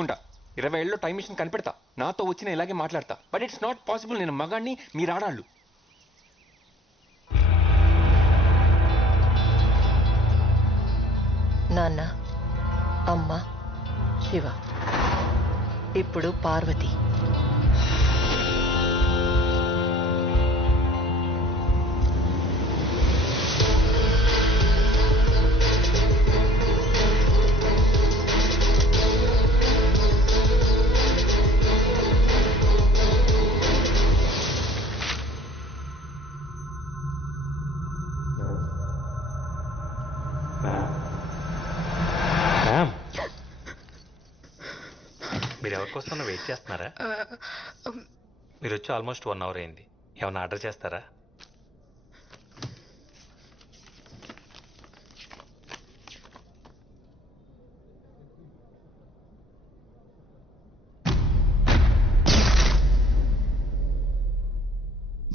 పెట్టుకుంటా. 20 ఏళ్ళలో time machine కనిపెడతా. నాతో వచ్చిన ఇలాగే మాట్లాడతా. But it's not possible. నేను మగాడిని, మీరు ఆడాళ్ళు. నాన్న, అమ్మ, శివ, ఇప్పుడు పార్వతి. మీరు ఎవరికోసం వెయిట్ చేస్తున్నారా? మీరు వచ్చి ఆల్మోస్ట్ 1 అవర్ అయింది. ఏమన్నా ఆర్డర్ చేస్తారా?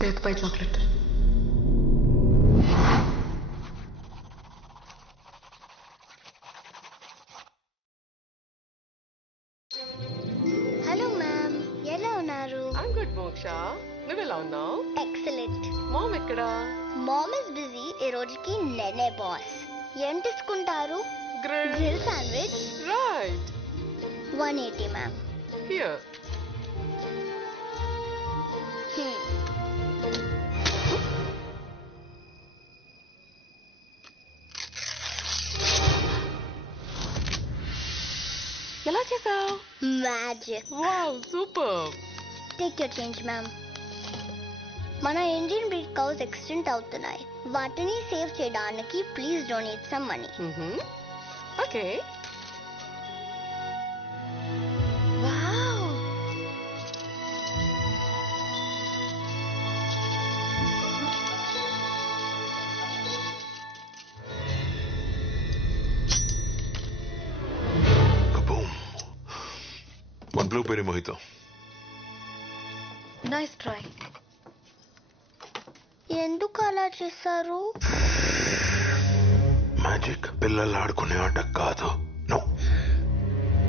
Death by chocolate. Hello ma'am, ఎలా ఉన్నారు? ఐమ్ గుడ్ మోక్ష, నువ్వు ఎలా ఉన్నావు? ఎక్సలెంట్. మామ్ ఎక్కడా? Mom is busy. ఈ రోజుకి నేనే బాస్. ఏం తీసుకుంటారు? Grill sandwich. Right. 180 ma'am. Here. ఎలా చేసావు? Magic. Wow, super. Take your change ma'am. మన ఇండియన్ బ్రీడ్ కౌస్ ఎక్స్టెంట్ అవుతున్నాయి. వాటిని సేవ్ చేయడానికి please donate some money. Okay. Wow. One blueberry mojito. Nice try. ఎందుకు అలా చేశారు? మ్యాజిక్ పిల్లలు ఆడుకునే ఆట కాదు. No.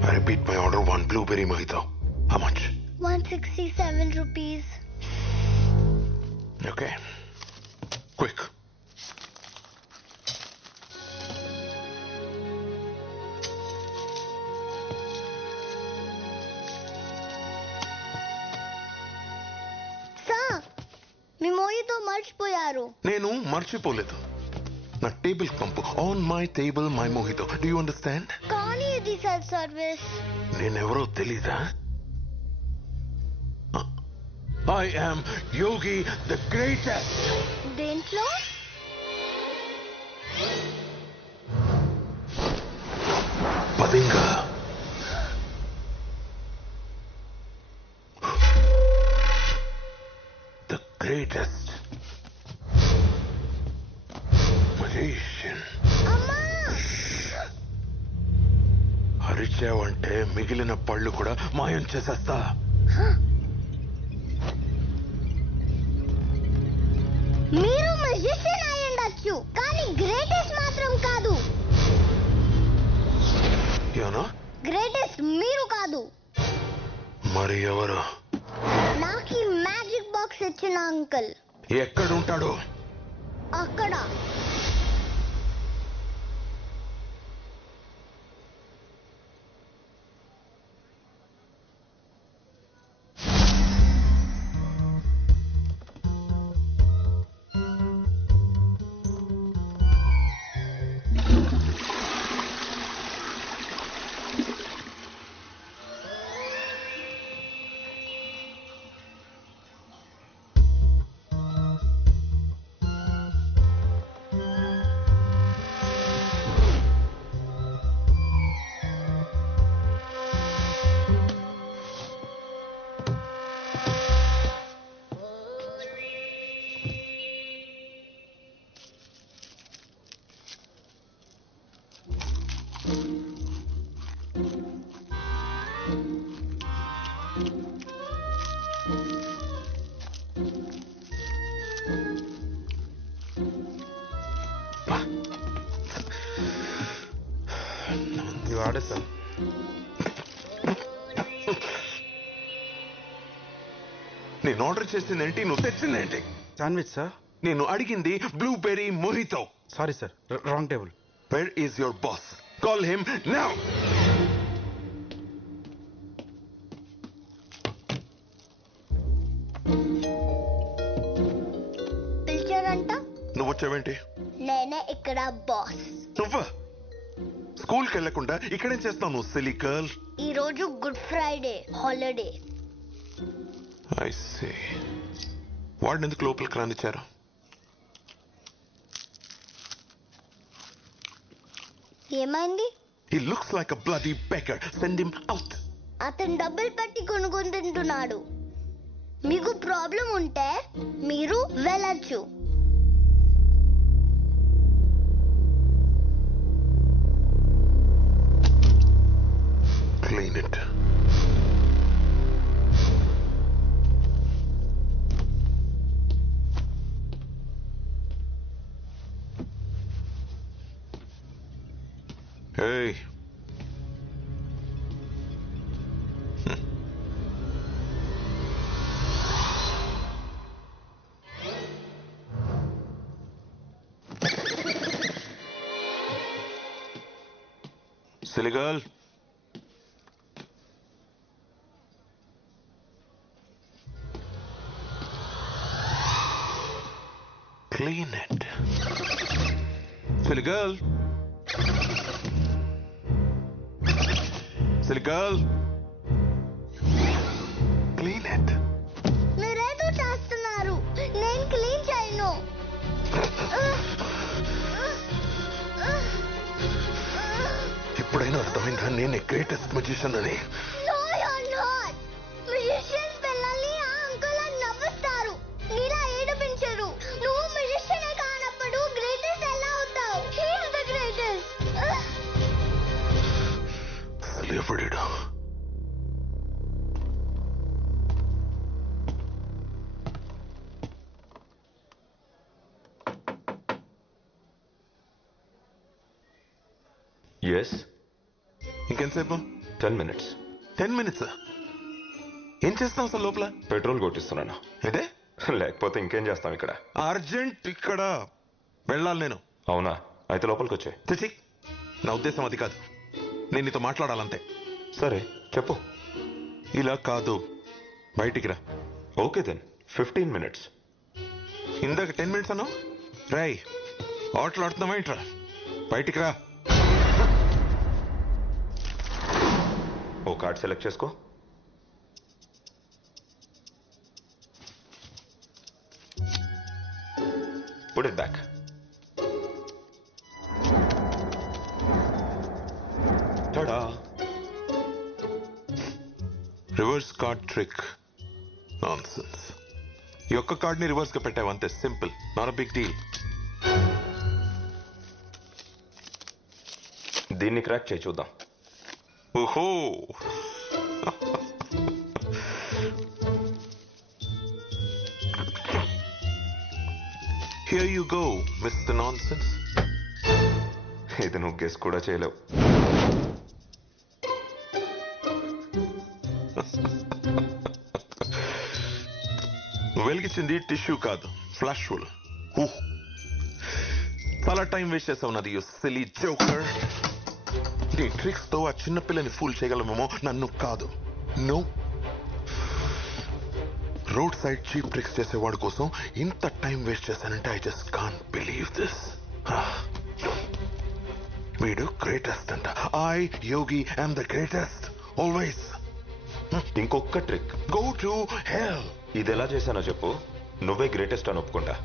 I repeat my order. One blueberry mojito. How much? 167 rupees. Okay. Quick. Sir, మీ మోయితో మర్చిపోయారు. నేను మర్చిపోలేదు. నా టేబుల్ పంపు. On my table my mojito. Do you understand? కానీ ఇది సెల్ఫ్ సర్వీస్. నేనెవరో తెలీదా? I am Yogi the greatest. దేంట్లో? పదింగా. The greatest magician. అమ్మా! అరిచావంటే మిగిలిన పళ్ళు కూడా మాయం చేసేస్తా. మీరు మెజిషియన్ అయి ఉండొచ్చు, కానీ గ్రేటెస్ట్ మాత్రం కాదు. ఏనా? గ్రేటెస్ట్ మీరు కాదు. మరి ఎవరు? నాకు ఈ మ్యాజిక్ బాక్స్ ఇచ్చిన అంకుల్. ఎక్కడుంటాడు? అక్కడ. You ordered some. నేను ఆర్డర్ చేసిందేంటి, నువ్వు తెచ్చిందేంటి? Sandwich sir. నేను అడిగింది blueberry mojito. Sorry sir, wrong table. Where is your boss? Call him now. పిలిచారంట. నువ్వు వచ్చావేంటి? నేనే ఇక్కడ బాస్. నువ్వా? స్కూల్కి వెళ్లకుండా ఇక్కడేం చేస్తావు నువ్వు, సిలీ గర్ల్? ఈ రోజు good Friday holiday. I see. వాడిని ఎందుకు లోపలికి రానిచ్చారు? ఏమైంది? He looks like a bloody beggar. Send him out. అతను డబ్బులు పెట్టి కొనుక్కొని తింటున్నాడు. మీకు ప్రాబ్లం ఉంటే మీరు వెళ్ళచ్చు. Clean it. Hey. Silly girl. Clean it. Silly girl. Silly girl. Clean it. మీరేదో చేస్తున్నారు. నేను క్లీన్ చేయను. ఇప్పుడైనా అర్థమైందా నేనే గ్రేటెస్ట్ మ్యూజిషియన్ అని? No, you're not. Musicians పిల్లల్ని ఆ అంకుల్ అని నవ్విస్తారు. నీలా ఏడిపించరు. నువ్వు మ్యూజిషియన్ కానప్పుడు గ్రేటెస్ట్ ఎలా అవుతావు? He is the greatest. అసలు ఎవడు? ఎస్. ఇంకెంతసేపు? 10 minutes. 10 minutes. ఏం చేస్తాం అసలు లోపల? పెట్రోల్ కొట్టిస్తున్నాను. అంటే లేకపోతే ఇంకేం చేస్తాం ఇక్కడ? అర్జెంట్ ఇక్కడ వెళ్ళాలి నేను. అవునా? అయితే లోపలికి వచ్చే. చిచి, నా ఉద్దేశం అది కాదు. నేను నీతో మాట్లాడాలంతే. సరే చెప్పు. ఇలా కాదు, బయటికి రా. Okay then 15 minutes. ఇందాక 10 minutes అన్నావు. రై, ఆటలాడుతున్నావా ఏంట్రా? బయటికి రా. ఓ కార్డ్ సెలెక్ట్ చేసుకో. Put it back. Ta-da. Reverse card trick. Nonsense. ఈ ఒక్క కార్డ్ని రివర్స్ గా పెట్టావు అంతే. Simple, not a big deal. దీన్ని క్రాక్ చేయి చూద్దాం. ఓహో. Here you go, Mr. Nonsense. ఇది నువ్వు గెస్ కూడా చేయలేవు. నువ్వు వెలిగించింది టిష్యూ కాదు, ఫ్లాష్ ఫుల్. చాలా టైం వేస్ట్ చేసావు నాది, యు సిలీ జోకర్. నీ ట్రిక్స్ తో ఆ చిన్నపిల్లని ఫూల్ చేయగలమేమో, నన్ను కాదు. No. Road side cheap tricks చేసేవాడి కోసం ఇంత టైం వేస్ట్ చేశానంటే I just can't believe this. వీడు గ్రేటెస్ట్ అంట. I Yogi I'm the greatest always. ఇంకొక ట్రిక్. Go to hell. ఇది ఎలా చేశానో చెప్పు, నువ్వే గ్రేటెస్ట్ అని ఒప్పుకుంటా.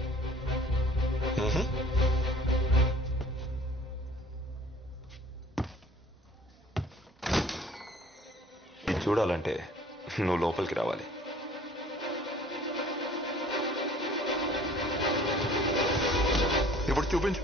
ఇది చూడాలంటే నువ్వు లోపలికి రావాలి. ఇప్పుడు చూపించు.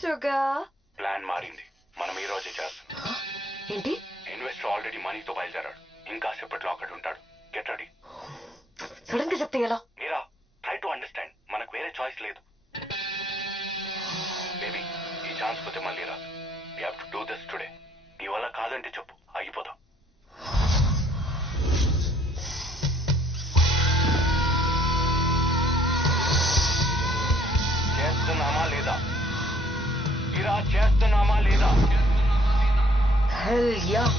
షుగర్ ప్లాన్ మారింది. మనం ఈ రోజే చేస్తాం. ఏంటి? ఇన్వెస్టర్ ఆల్రెడీ మనీతో బయలుదేరాడు. ఇంకా సేపట్లో అక్కడ ఉంటాడు. Get ready. సడన్ గా చెప్తే ఎలా? మీరా, ట్రై టు అండర్స్టాండ్. మనకు వేరే చాయిస్ లేదు. బేబీ, ఈ ఛాన్స్ పోతే మళ్ళీ రాదు. We have to do this today. నీ వల్ల కాదంటే చెప్పు, ఆగిపోదాం. చేస్తున్నామా లేదా? మీరా చేస్తున్నామా లేదా? Hell yeah.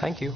Thank you.